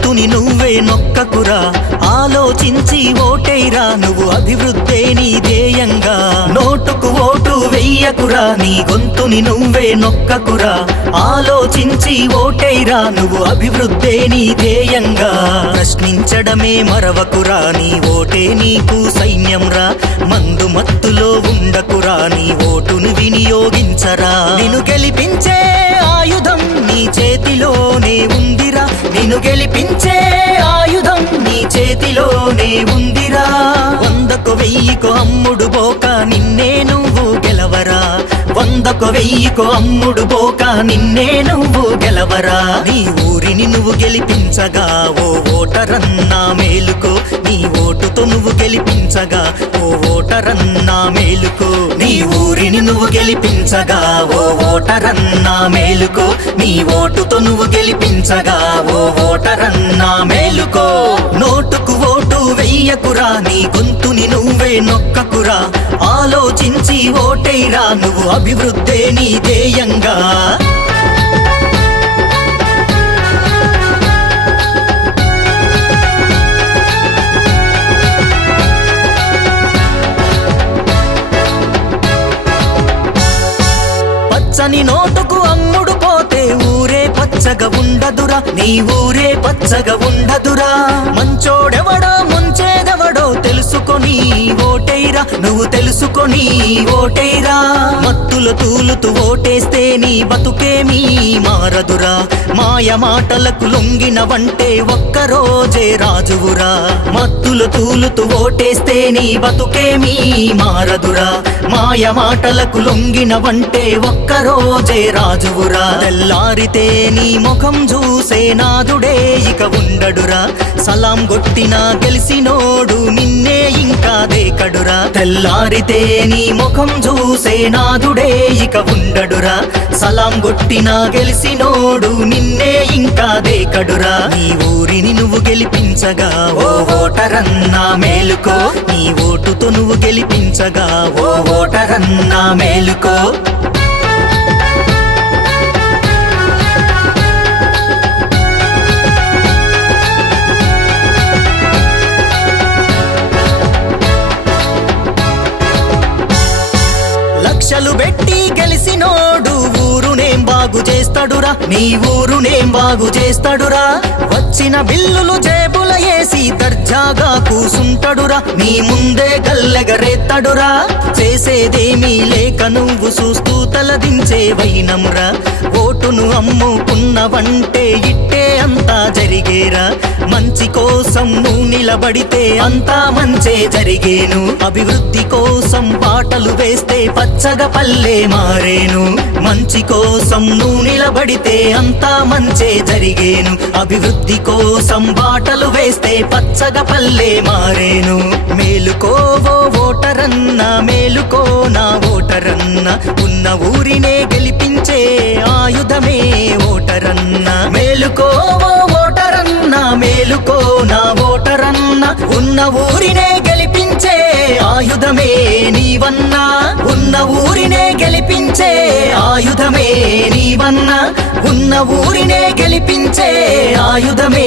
గొంతుని నువ్వే నొక్కకురా, ఆలోచించి ఓటైరా, నువ్వు అభివృద్ధే నీ ధ్యేయంగా. నోటుకు ఓటు వెయ్యకురా, నీ గొంతుని నువ్వే నొక్కకురా, ఆలోచించి ఓటైరా, నువ్వు అభివృద్ధే నీ ధ్యేయంగా. ప్రశ్నించడమే మరవకురా, నీ ఓటే నీకు సైన్యంరా, మందు మత్తులో ఉండకురా, నీ ఓటును వినియోగించరా. నిన్ను గెలిపించే ఆయుధం నీ చేతిలోనే ఉందిరా, నిన్ను గెలిపించే ఆయుధం నీ చేతిలోనే ఉందిరా. 100కో 1000కో అమ్ముడు పోక నిన్నే నువ్వు గెలవరా, 100కో 1000కో అమ్ముడు పోక నిన్నే నువ్వు గెలవరా. నీ ఊరిని నువ్వు గెలిపించగా ఓ ఓటరన్నా మేలుకో, నీ ఓటుతో నువ్వు గెలిపించగా ఓ ఓటరన్నా మేలుకో. నీ ఊరిని నువ్వు గెలిపించగా ఓ ఓటరన్నా మేలుకో, నీ ఓటుతో నువ్వు గెలిపించగా ఓ ఓటరన్నా మేలుకో. నోటుకు ఓటు వెయ్యకురా, నీ గొంతుని నువ్వే నొక్కకురా, ఆలోచించి ఓటైరా, నువ్వు అభివృద్ధే నీ ధ్యేయంగా. పచ్చని నోటుకు అమ్ముడు పోతే ఊరే పచ్చగా ఉండదురా, నీ ఊరే పచ్చగా ఉండదురా. మంచోడెవడో ముంచేదెవడో తెలుసుకొని ఓటైరా, నువ్వు తెలుసుకొని ఓటైరా. మత్తులు తూలుతూ ఓటేస్తే నీ బతుకేమీ మారదురా, మాయ మాటలకు లొంగినవంటే ఒక్కరోజే రాజువురా. మత్తులు తూలుతూ ఓటేస్తే నీ బతుకేమీ మారదురా, మాయ మాటలకు లొంగినవంటే ఒక్కరోజే రాజువురా. తెల్లారితే నీ ముఖం చూసే నాదుడే ఇక ఉండడురా, సలాం కొట్టినా గెలిసినోడు నిన్నే ఇంకా దేకడురా. తెల్లారితే నీ ముఖం చూసే నాదుడే ఇక ఉండడురా, సలాం కొట్టినా గెలిసినోడు నిన్నే ఇంకా దేకడురా. నీ ఊరిని నువ్వు గెలిపించగా ఓ ఓటరన్నా మేలుకో, నీ ఓటుతో నువ్వు గెలిపించగా ఓ ఓటరన్నా మేలుకో. లక్షలు పెట్టి గెలిసినోడు ఊరునేం బాగు చేస్తాడురా, నీ ఊరునేం బాగు చేస్తాడురా. వచ్చిన బిల్లులు జేబుల వేసి దర్జాగా కూసుంటాడురా, నీ ముందే గల్లెగరేస్తాడురా. చేసేదేమీ లేక నువ్వు చూస్తూ తలదించే వైనంరా, ఓటును అమ్ముకున్నవంటే ఇట్టే అంతా జరిగేరా. మంచి కోసం నువ్వు నిలబడితే అంతా మంచే జరిగేను, అభివృద్ధి కోసం పాటలు వేస్తే పచ్చగా పల్లె మారేను. మంచి కోసం నువ్వు నిలబడితే అంతా మంచే జరిగేను, అభివృద్ధి కోసం బాటలు వేస్తే పచ్చగా పల్లె మారేను. మేలుకో ఓ ఓటరన్నా మేలుకో నా ఓటరన్నా, ఉన్న ఊరినే గెలిపించే ఆయుధమే ఓటరన్నా. మేలుకో ఓ ఓటరన్నా మేలుకో నా ఓటరన్నా, ఉన్న ఊరినే గెలిపించే ఆయుధమే నీవన్నా. ఉన్న ఊరినే గెలిపించే ఆయుధమే నీవన్నా, ఉన్న ఊరినే గెలిపించే ఆయుధమే